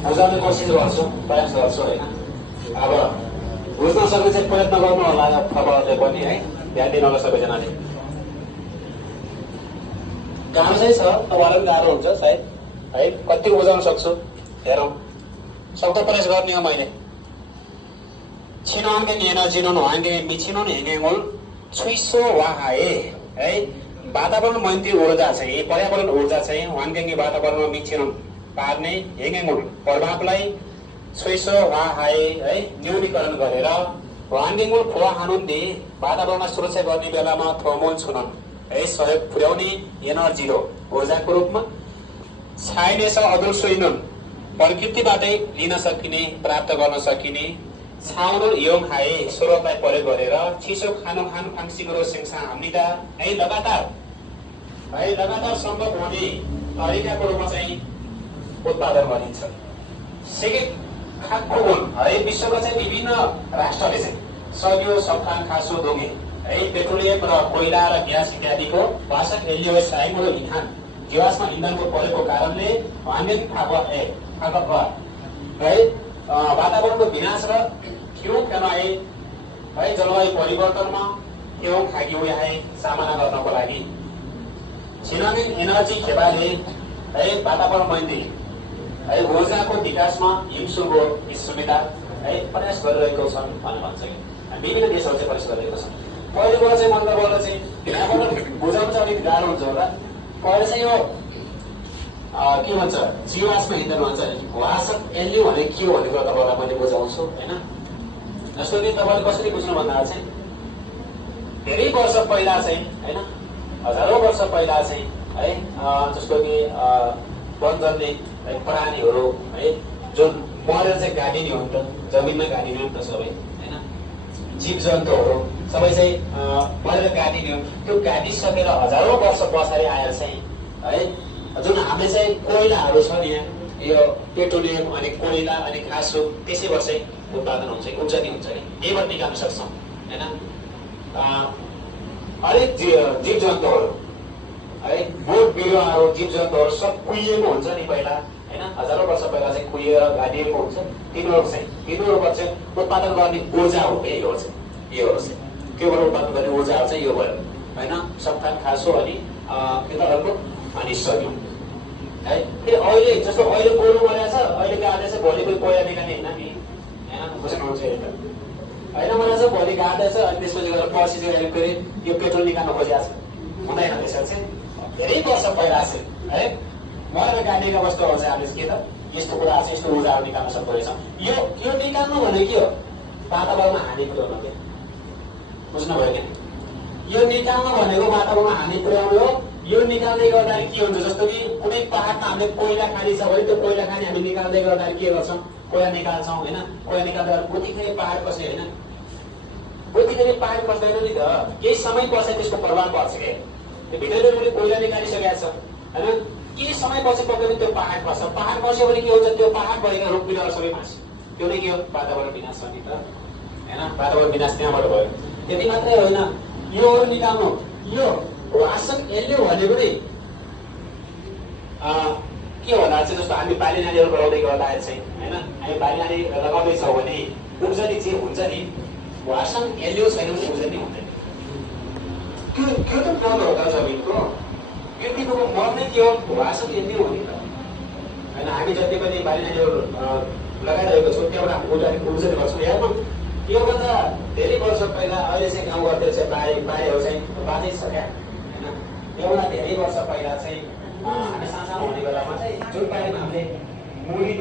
बुझाउने कोसिस गर्छु, प्रयास गर्छु होइन। अब बुझ्न सक्ने चाहिँ प्रयत्न गर्नु होला तपाईँहरूले पनि है, ध्यान दिनु होला सबैजनाले। गाह्रो चाहिँ छ, तपाईँहरूलाई पनि गाह्रो हुन्छ सायद है, कति बुझाउन सक्छु हेरौँ, सक्दो प्रयास गर्ने हो मैले। छिनोनके एनर्जीनो हाङ्गे मिछिनो हेङ्गेङुल छुइसो वाहाए है, वातावरण मैत्री ऊर्जा चाहिँ पर्यावरण ऊर्जा चाहिँ वाङ्गेङ्गे वातावरणमा मिछिनो पार्ने हेङ्गेङुल प्रभावलाई छुइसो वाहाए है न्यूनीकरण गरेर वाङ्गेङुल फुवा हानुन्दी वातावरणमा सुरक्षा गर्ने बेलामा थोमोल छुनन है सहयोग पुर्याउने एनर्जी हो ऊर्जाको रूपमा छाइनेछ अदुल सुइनुन प्रकृतिबाटै लिन सकिने प्राप्त गर्न सकिने छाउनु योम हाए स्रोतलाई प्रयोग गरेर चिसो खानु फाङ्सिको सिंसा हामीदा है लगातार सम्भव हुने तरिकाको रूपमा चाहिँ उत्पादन गरिन्छ। सेकेन्ड खाकुन है विश्वका चाहिँ विभिन्न राष्ट्रले चाहिँ सग्यो सप्तान खासो दोगे है पेट्रोलियम र कोइला र ग्यास इत्यादिको भाषक एलियो साइमो इन्धन जीवाश्म इन्धनको प्रयोगको कारणले हामीले है वातावरणको विनाश र क्यों फेनाए है जलवायु परिवर्तनमा क्यों खागी है सामना गर्नको लागि छिनमिन एनर्जी खेपाले है वातावरण मैत्री है ऊर्जाको विकासमा हिमसुको विश्वविद्यालय है प्रयास गरिरहेको छन् भनेर भन्छ कि विभिन्न देशहरू चाहिँ प्रयास गरिरहेको छन्। पहिलो कुरा चाहिँ मन्तव्यबाट चाहिँ यहाँबाट बुझाउन चाहिँ अलिक गाह्रो हुन्छ होला। पहिला चाहिँ यो के भन्छ जीवाश्म इन्धन भन्छ भाषक एल्यु भने के हो भनेर तपाईँलाई मैले बुझाउँछु होइन। जस्तो कि तपाईँले कसरी बुझ्नु भन्दा चाहिँ धेरै वर्ष पहिला चाहिँ होइन हजारौँ वर्ष पहिला चाहिँ है जस्तो कि वनजन्य प्राणीहरू है जुन मरेर चाहिँ गाडिने हो नि त जमिनमा गाडिने हो नि त सबै होइन जीव जन्तुहरू सबै चाहिँ मरेर गाडिने हो त्यो गाडिसकेर हजारौँ वर्ष पछाडि आएर चाहिँ है जुन हामीले चाहिँ कोइलाहरू छ नि यहाँ यो पेट्रोलियम अनि कोइला अनि खासो त्यसैबाट चाहिँ उत्पादन हुन्छ उब्जनी हुन्छ नि यहीबाट निकाल्न सक्छौँ होइन। हरेक जीव जन्तुहरू है बोट बिरुवाहरू जीव जन्तुहरू सब कुहिएको हुन्छ नि पहिला होइन हजारौँ वर्ष पहिला चाहिँ कुहिएर गाडिएको हुन्छ तिनीहरूबाट चाहिँ उत्पादन गर्ने ऊर्जा हो यही हो चाहिँ त्योबाट उत्पादन गर्ने ऊर्जाहरू चाहिँ यो भयो होइन सप्तान खासो अनि यताहरूको अनि सक्यौँ है। फेरि अहिले जस्तो अहिले गोरु मरेको छ अहिले गाड्दैछ भोलि कोही कोइला निकाल्ने होइन नि होइन बुझ्नुहुन्छ होइन मरेको छ भोलि गाड्दैछ अनि त्यसपछि गएर पर्सि चाहिँ फेरि यो पेट्रोल निकाल्नु खोजिरहेको छ हुँदैन त्यसरी चाहिँ धेरै वर्ष पहिला चाहिँ है मरेर गाडिएका वस्तुहरू चाहिँ हामीले के त यस्तो कुरा चाहिँ यस्तो ऊर्जाहरू निकाल्न सक्दो रहेछ। यो निकाल्नु भने के हो वातावरणमा हानि पुर्याउनु क्या बुझ्नुभयो क्या यो निकाल्नु भनेको वातावरणमा हानि पुर्याउनु हो। यो निकाल्दै गर्दाखेरि के हुन्छ जस्तो कि कुनै पहाडमा हामीले कोइला खानी छ भने त्यो कोइला खानी हामी निकाल्दै गर्दाखेरि के गर्छौँ कोइला निकाल्छौँ होइन कोइला निकाल्दा उतिखेर पहाड बस्यो होइन उतिखेर पहाड बस्दैन नि त केही समय पछि त्यसको प्रभाव पर्छ क्या त्यो भित्रले कोइला निकालिसकेको छ होइन केही समय पछि पक्कै त्यो पहाड बस्छ पहाड बस्यो भने के हुन्छ त्यो पहाड भएका रुख बिरुवा सबै मास्छ त्यो नै के हो वातावरण विनाश हो नि त होइन वातावरण विनाश त्यहाँबाट भयो। त्यति मात्रै होइन योहरू निकाल्नु यो भाषक यसले भनेको नि के भन्दा चाहिँ जस्तो हामी बाली नानीहरू गराउँदै गर्दाखेरि चाहिँ होइन हामी बाली नानी लगाउँदैछौँ भने उब्जनी जे हुन्छ नि भाषण एल्यो छैन भने उब्जनी हुँदैन त्यो त मल हो त जमिनको व्यक्तिको मर्ने के हो भाषण एल्यो हो नि त होइन। हामी जति पनि बाली नानीहरू लगाइरहेको छौँ त्यहाँबाट हामी उब्जनी गर्छौँ हेर्नु योभन्दा धेरै वर्ष पहिला अहिले चाहिँ गाउँघरतिर चाहिँ बारीहरू चाहिँ बाँझै छ क्या होइन योभन्दा धेरै वर्ष पहिला चाहिँ हामी सानो हुने बेलामा चाहिँ जुन बारीमा हामीले मुरी